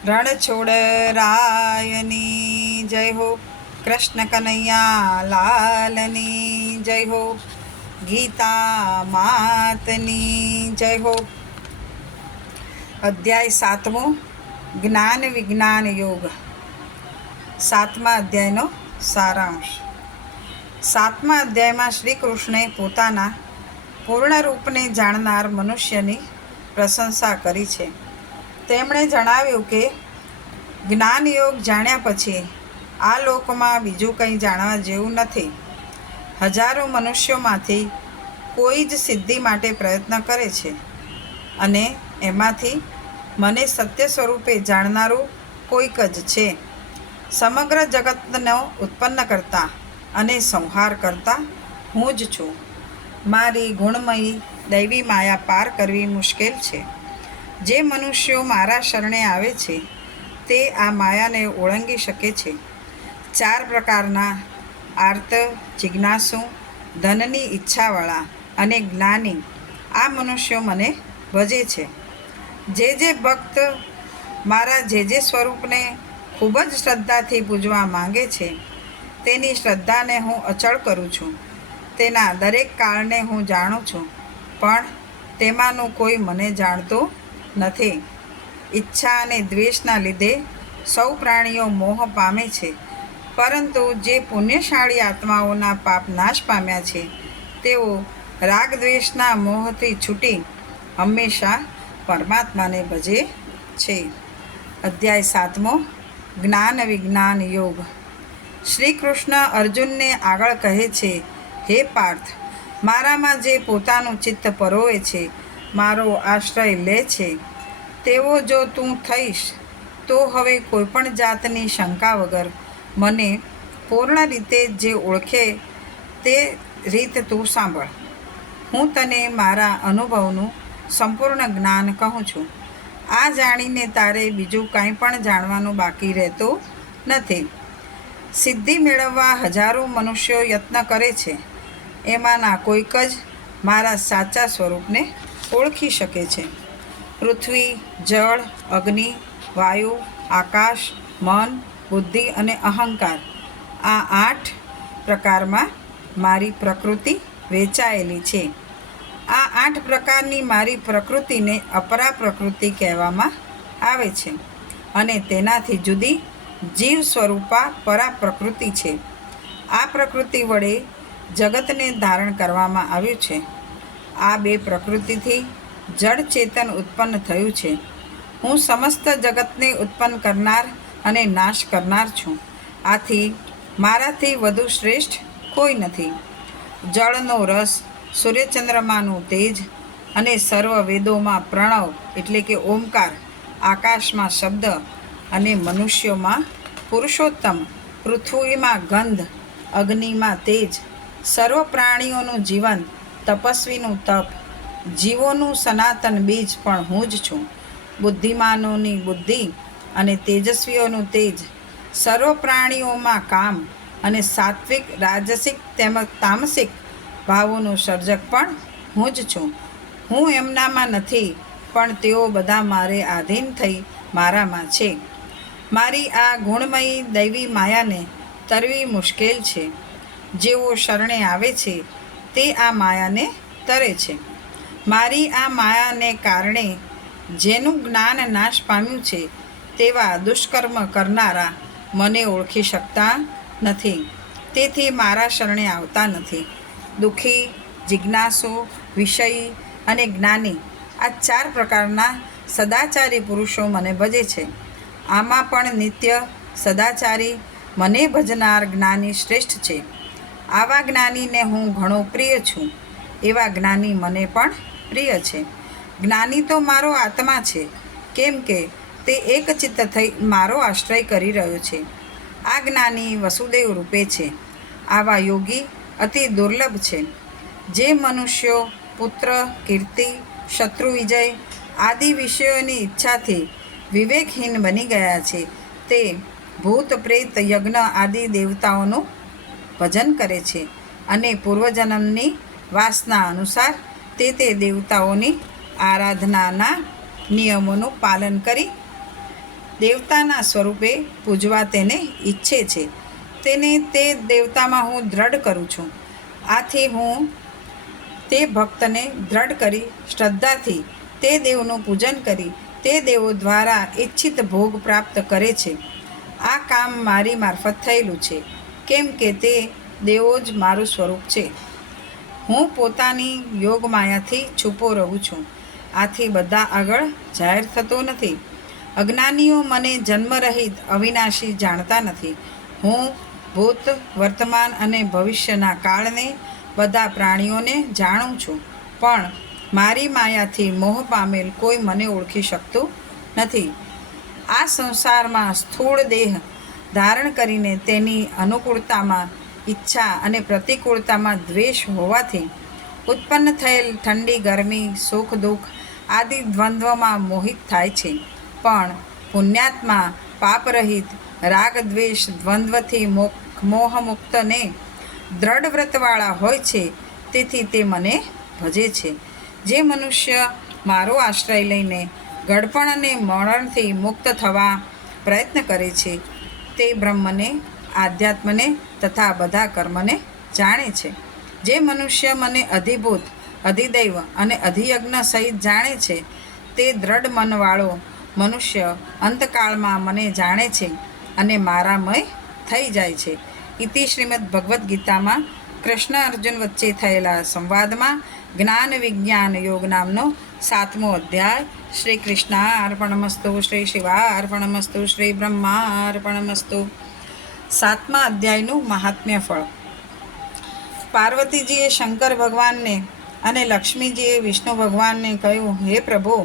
રણછોડ રાયની જય હો, કૃષ્ણ કનૈયા લાલની જય હો, ગીતા માતની જય હો. અધ્યાય 7મો, જ્ઞાન વિજ્ઞાન યોગ. 7મા અધ્યાયનો સારાંશ. 7મા અધ્યાયમાં શ્રી કૃષ્ણે પોતાના પૂર્ણ રૂપને જાણનાર મનુષ્યની પ્રશંસા કરી છે. તેમણે જણાવ્યું કે જ્ઞાન યોગ જાણ્યા પછી આ લોકમાં બીજું કંઈ જાણવા જેવું નથી. હજારો મનુષ્યોમાંથી કોઈ જ સિદ્ધિ માટે પ્રયત્ન કરે છે અને એમાંથી મને સત્ય સ્વરૂપે જાણનારું કોઈક જ છે. સમગ્ર જગતનો ઉત્પન્ન કરતા અને સંહાર કરતા હું જ છું. મારી ગુણમયી દૈવી માયા પાર કરવી મુશ્કેલ છે. જે મનુષ્યો મારા શરણે આવે છે તે આ માયાને ઓળંગી શકે છે. 4 પ્રકારના આર્ત, જિજ્ઞાસુ, ધનની ઈચ્છાવાળા અને જ્ઞાની આ મનુષ્યો મને ભજે છે. જે ભક્ત મારા જે સ્વરૂપને ખૂબ જ શ્રદ્ધાથી પૂજવા માંગે છે તેની શ્રદ્ધાને હું અચળ કરું છું. તેના દરેક કાળને હું જાણું છું, પણ તેમાંનું કોઈ મને જાણતું નથી. ઈચ્છા અને દ્વેષના લીધે સૌ પ્રાણીઓ મોહ પામે છે, પરંતુ જે પુણ્યશાળી આત્માઓના પાપ નાશ પામ્યા છે તેઓ રાગ દ્વેષના મોહથી છૂટી હંમેશા પરમાત્માને ભજે છે. અધ્યાય 7મો, જ્ઞાન વિજ્ઞાન યોગ. શ્રી કૃષ્ણ અર્જુનને આગળ કહે છે, હે પાર્થ, મારામાં જે પોતાનું ચિત્ત પરોવે છે, મારો આશ્રય લે છે, તેવો જો તું થઈશ તો હવે કોઈપણ જાતની શંકા વગર મને પૂર્ણ રીતે જે ઓળખે તે રીત તું સાંભળ. હું તને મારા અનુભવનું સંપૂર્ણ જ્ઞાન કહું છું. આ જાણીને તારે બીજું કાંઈ પણ જાણવાનું બાકી રહેતું નથી. સિદ્ધિ મેળવવા હજારો મનુષ્યો યત્ન કરે છે, એમાંના કોઈક જ મારા સાચા સ્વરૂપને ઓળખી શકે છે. પૃથ્વી, જળ, અગ્નિ, વાયુ, આકાશ, મન, બુદ્ધિ અને અહંકાર આ 8 પ્રકારમાં મારી પ્રકૃતિ વહેંચાયેલી છે. આ 8 પ્રકારની મારી પ્રકૃતિને અપરા પ્રકૃતિ કહેવામાં આવે છે અને તેનાથી જુદી જીવ સ્વરૂપા પરા પ્રકૃતિ છે. આ પ્રકૃતિ વડે જગતને ધારણ કરવામાં આવ્યું છે. આ 2 પ્રકૃતિથી જડ ચેતન ઉત્પન્ન થયું છે. હું સમસ્ત જગતને ઉત્પન્ન કરનાર અને નાશ કરનાર છું. આથી મારાથી વધુ શ્રેષ્ઠ કોઈ નથી. જળનો રસ, સૂર્યચંદ્રમાનું તેજ અને સર્વ વેદોમાં પ્રણવ એટલે કે ઓમકાર, આકાશમાં શબ્દ અને મનુષ્યોમાં પુરુષોત્તમ, પૃથ્વીમાં ગંધ, અગ્નિમાં તેજ, સર્વ પ્રાણીઓનું જીવન, તપસ્વીનું તપ, જીવોનું સનાતન બીજ પણ હું જ છું. બુદ્ધિમાનોની બુદ્ધિ અને તેજસ્વીઓનું તેજ, સર્વ પ્રાણીઓમાં કામ અને સાત્વિક, રાજસિક તેમજ તામસિક ભાવોનું સર્જક પણ હું જ છું. હું એમનામાં નથી, પણ તેઓ બધા મારે આધીન થઈ મારામાં છે. મારી આ ગુણમયી દૈવી માયાને તરવી મુશ્કેલ છે. જેઓ શરણે આવે છે તે આ માયાને તરે છે. મારી આ માયાને કારણે જેનું જ્ઞાન નાશ પામ્યું છે તેવા દુષ્કર્મ કરનારા મને ઓળખી શકતા નથી, તેથી મારા શરણે આવતા નથી. દુઃખી, જિજ્ઞાસુ, વિષયી અને જ્ઞાની આ 4 પ્રકારના સદાચારી પુરુષો મને ભજે છે. આમાં પણ નિત્ય સદાચારી મને ભજનાર જ્ઞાની શ્રેષ્ઠ છે. આવા જ્ઞાનીને હું ઘણો પ્રિય છું. એવા જ્ઞાની મને પણ પ્રિય છે. જ્ઞાની તો મારો આત્મા છે, કેમ કે તે એકચિત્ત થઈ મારો આશ્રય કરી રહ્યો છે. આ જ્ઞાની વસુદેવ રૂપે છે. આવા યોગી અતિ દુર્લભ છે. જે મનુષ્યો પુત્ર, કીર્તિ, શત્રુ વિજય આદિ વિષયોની ઈચ્છાથી વિવેકહીન બની ગયા છે તે ભૂત, પ્રેત, યજ્ઞ આદિ દેવતાઓનું ભજન કરે છે અને પૂર્વજન્મની વાસના અનુસાર તે દેવતાઓની આરાધનાના નિયમોનું પાલન કરી દેવતાના સ્વરૂપે પૂજવા તેને ઈચ્છે છે. તેને તે દેવતામાં હું દ્રઢ કરું છું. આથી હું તે ભક્તને દ્રઢ કરી શ્રદ્ધાથી તે દેવનું પૂજન કરી તે દેવો દ્વારા ઈચ્છિત ભોગ પ્રાપ્ત કરે છે. આ કામ મારી મારફત થયેલું છે, કેમ કે તે દેવો જ મારું સ્વરૂપ છે. હું પોતાની યોગમાયાથી છૂપો રહું છું. આથી બધા આગળ જાહેર થતો નથી. અજ્ઞાનીઓ મને જન્મરહિત અવિનાશી જાણતા નથી. હું ભૂત, વર્તમાન અને ભવિષ્યના કાળને બધા પ્રાણીઓને જાણું છું, પણ મારી માયાથી મોહ પામેલ કોઈ મને ઓળખી શકતું નથી. આ સંસારમાં સ્થૂળ દેહ ધારણ કરીને તેની અનુકૂળતામાં ઈચ્છા અને પ્રતિકૂળતામાં દ્વેષ હોવાથી ઉત્પન્ન થયેલ ઠંડી, ગરમી, સુખ, દુઃખ આદિ દ્વંદ્વમાં મોહિત થાય છે. પણ પુણ્યાત્મા પાપરહિત રાગ દ્વેષ દ્વંદ્વથી મોહમુક્તને દ્રઢ વ્રતવાળા હોય છે. તેથી તે મને ભજે છે. જે મનુષ્ય મારો આશ્રય લઈને ગડપણ અને મરણથી મુક્ત થવા પ્રયત્ન કરે છે તે બ્રહ્મને, આધ્યાત્મને તથા બધા કર્મને જાણે છે. જે મનુષ્ય મને અધિભૂત, અધિદૈવ અને અધિયજ્ઞ સહિત જાણે છે તે દ્રઢ મનવાળો મનુષ્ય અંતકાળમાં મને જાણે છે અને મારામય થઈ જાય છે. ઇતિ શ્રીમદ્ ભગવદ્ ગીતામાં કૃષ્ણ અર્જુન વચ્ચે થયેલા સંવાદમાં જ્ઞાન વિજ્ઞાન યોગ નામનો 7મો અધ્યાય. શ્રી કૃષ્ણાર્પણમસ્તુ, શ્રી શિવાર્પણમસ્તુ, શ્રી બ્રહ્માર્પણમસ્તુ. 7મા અધ્યાયનું મહાત્મ્ય ફળ. પાર્વતીજીએ શંકર ભગવાનને અને લક્ષ્મીજીએ વિષ્ણુ ભગવાનને કહ્યું, હે પ્રભુ,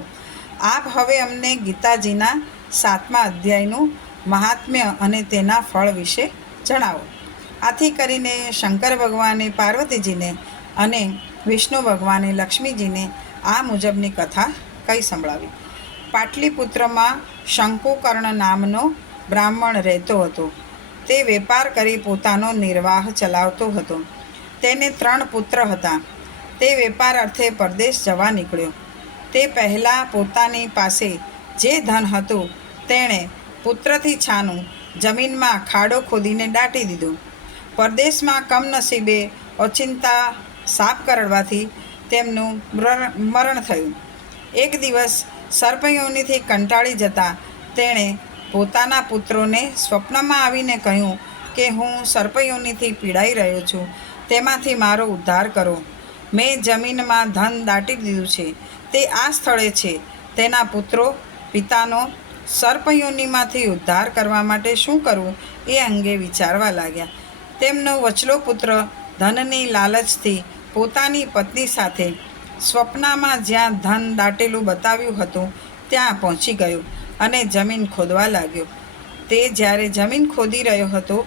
આપ હવે અમને ગીતાજીના 7મા અધ્યાયનું મહાત્મ્ય અને તેના ફળ વિશે જણાવો. આથી કરીને શંકર ભગવાને પાર્વતીજીને અને વિષ્ણુ ભગવાને લક્ષ્મીજીને આ મુજબની કથા કહી સંભળાવી. પાટલીપુત્રમાં શંકુકર્ણ નામનો બ્રાહ્મણ રહેતો હતો. તે વેપાર કરી પોતાનો નિર્વાહ ચલાવતો હતો. તેને 3 પુત્ર હતા. તે વેપાર અર્થે પરદેશ જવા નીકળ્યો. તે પહેલાં પોતાની પાસે જે ધન હતું તેણે પુત્રથી છાનું જમીનમાં ખાડો ખોદીને દાટી દીધું. પરદેશમાં કમનસીબે ઓચિંતા સાપ કરડવાથી તેમનું મરણ થયું. એક દિવસ સર્પયોનિથી કંટાળી જતાં તેણે પોતાના પુત્રોને સ્વપ્નમાં આવીને કહ્યું કે હું સર્પયોનિથી પીડાઈ રહ્યો છું, તેમાંથી મારો ઉદ્ધાર કરો. મેં જમીનમાં ધન દાટી દીધું છે, તે આ સ્થળે છે. તેના પુત્રો પિતાનો સર્પયોનિમાંથી ઉદ્ધાર કરવા માટે શું કરવું એ અંગે વિચારવા લાગ્યા. તેમનો વચલો પુત્ર ધનની લાલચથી પોતાની પત્ની સાથે સ્વપ્નમાં જ્યાં ધન દાટેલું બતાવ્યું હતું ત્યાં પહોંચી ગયો અને જમીન ખોદવા લાગ્યો. તે જ્યારે જમીન ખોદી રહ્યો હતો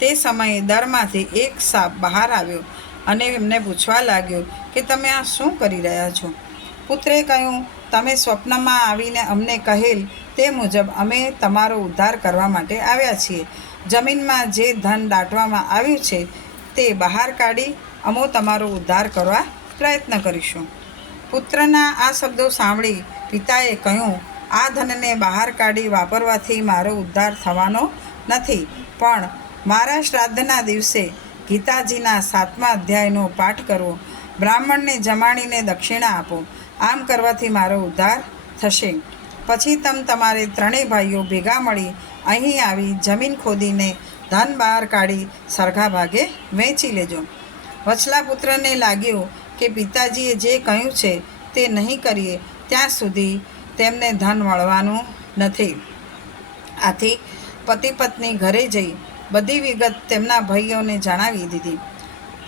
તે સમયે દરમાંથી એક સાપ બહાર આવ્યો અને એમને પૂછવા લાગ્યો કે તમે આ શું કરી રહ્યા છો? પુત્રે કહ્યું, તમે સ્વપ્નમાં આવીને અમને કહેલ તે મુજબ અમે તમારો ઉદ્ધાર કરવા માટે આવ્યા છીએ. જમીનમાં જે ધન દાટવામાં આવ્યું છે તે બહાર કાઢી અમો તમારો ઉદ્ધાર કરવા પ્રયત્ન કરીશું. પુત્રના આ શબ્દો સાંભળી પિતાએ કહ્યું, આ ધનને બહાર કાઢી વાપરવાથી મારો ઉદ્ધાર થવાનો નથી, પણ મારા શ્રાદ્ધના દિવસે ગીતાજીના 7મા અધ્યાયનો પાઠ કરવો, બ્રાહ્મણને જમાડીને દક્ષિણા આપો. આમ કરવાથી મારો ઉદ્ધાર થશે. પછી તમારે 3 ભાઈઓ ભેગા મળી અહીં આવી જમીન ખોદીને ધન બહાર કાઢી સરખા ભાગે વહેંચી લેજો. વચલા પુત્રને લાગ્યું કે પિતાજીએ જે કહ્યું છે તે નહીં કરીએ ત્યાં સુધી તેમને ધન મળવાનું નથી. આથી પતિ પત્ની ઘરે જઈ બધી વિગત તેમના ભાઈઓને જણાવી દીધી.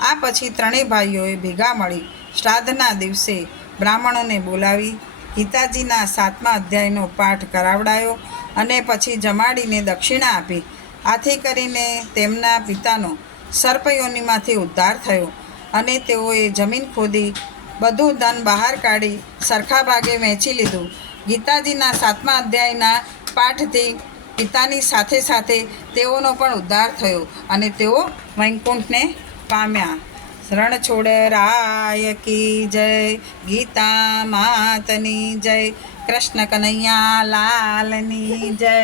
આ પછી 3 ભાઈઓએ ભેગા મળી શ્રાદ્ધના દિવસે બ્રાહ્મણોને બોલાવી ગીતાજીના 7મા અધ્યાયનો પાઠ કરાવડાયો અને પછી જમાડીને દક્ષિણા આપી. આથી કરીને તેમના પિતાનો સર્પયોનિમાંથી ઉદ્ધાર થયો અને તેઓએ જમીન ખોદી બધું ધન બહાર કાઢી સરખા ભાગે વહેંચી લીધું. ગીતાજીના 7મા અધ્યાયના પાઠથી પિતાની સાથે સાથે તેઓનો પણ ઉદ્ધાર થયો અને તેઓ વૈકુંઠને પામ્યા. રણછોડ રાય કી જય, ગીતા માતની જય, કૃષ્ણ કનૈયા લાલની જય.